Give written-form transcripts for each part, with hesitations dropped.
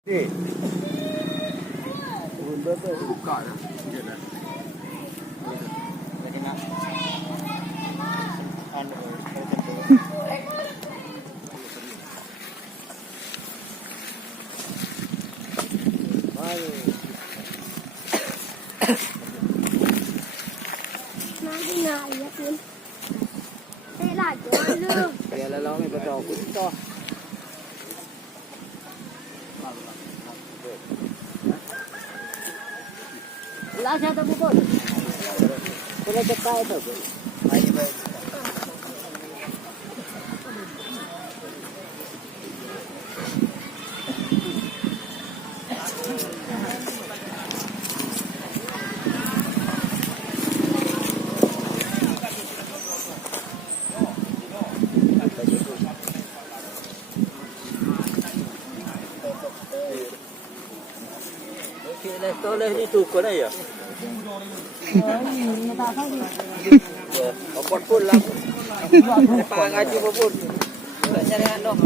Buka ya. Lá já tá bom. Quando é que tá aí, tá? Aí vai. Tôi lên đi chụp cái này à? Có pun lah. Pangai cuma pun. Tak cari handok.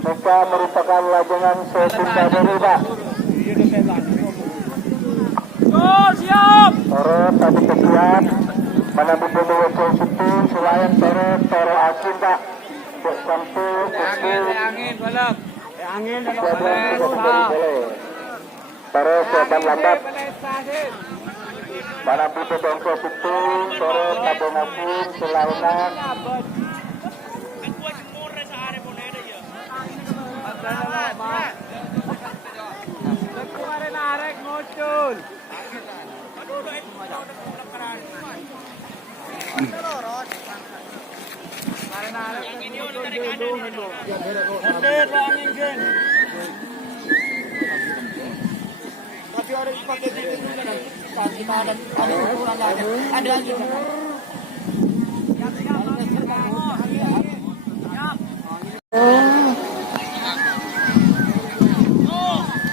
Mereka merupakan lajangan sekunda dari Pak. Siap. Terus tadi kesiap menambil bendera situ selain terus asin Pak. Sampai Angin balap. Angin terus siapkan lambat. Menambil bendera situ terus tabung asin selainan. Narik muncul. Tapi orang pakai di kita ada lagi.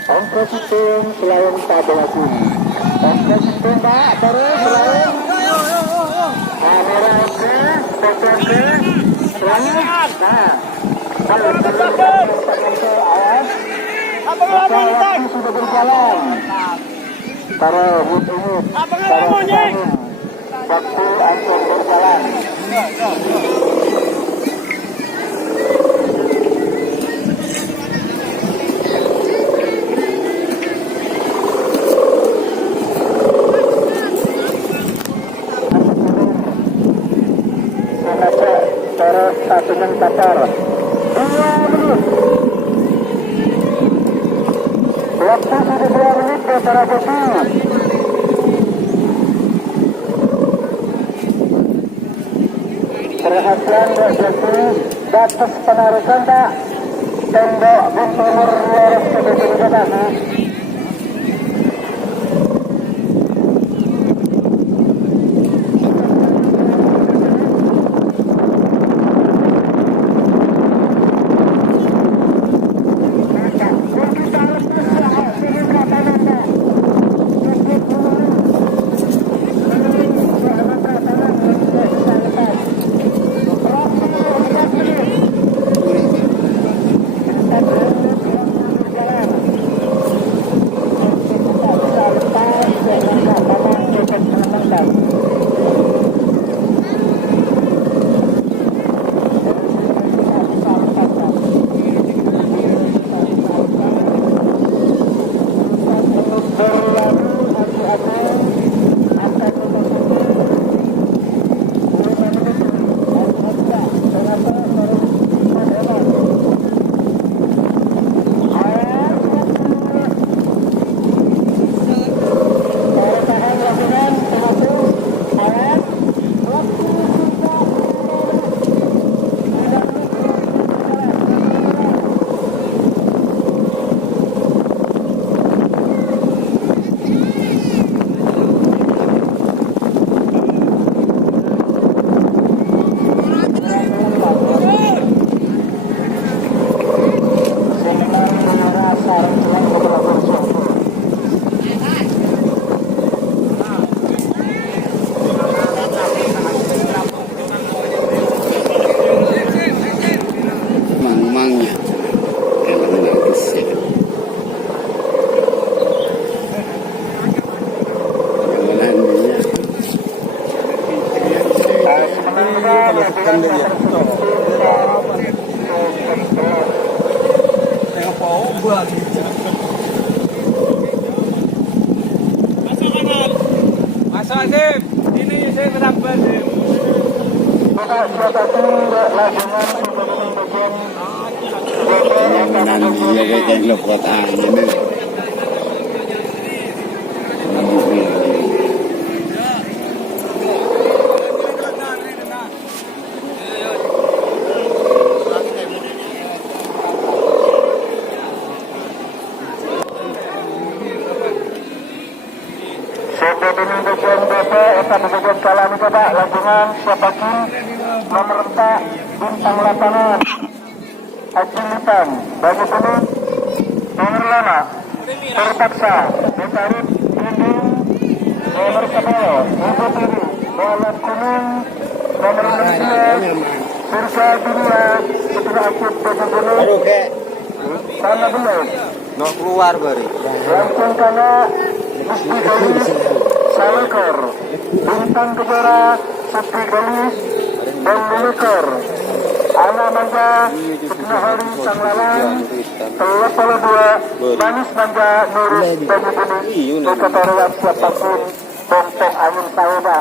Ongkos hitung selain tabung asin. Ongkos hitung Pak, terus selain kamera oke, foto oke, selain kalau waktu sudah berjalan. Taruh hut-hut, waktu akan berjalan. Terus satu mencatar 2 menit. Waktu sudah 2 menit para Joki. Perhatian Pak Joki, batas penarikan Pak. Tembok bernomor 277. Sim. Ini saya berapa Sim? Bapak siapa tuh lajangan bagian Yang kuat angin nih. Sudah demi bagian bapak, eta bagian kalami bapak lajangan siapa tuh memerintah bintang lapangan Ajilitan bagi penuh nomor lama terpaksa ditarik dinding nomor 10 ibu tiri bola kuning nomor 9 Surga Dunia setelah akut bagi penuh Aduh kek. tanah belum Mau keluar baru. langsung karena Musti Galis Salekor bintang kejora Sutri Galis dan Melekor Ana Manja Setengah Hari Sang Lalang Telah Pala Dua Manis Manja Nurus Bagi Buni Ukatarewat siapapun Bontok Angin Sauda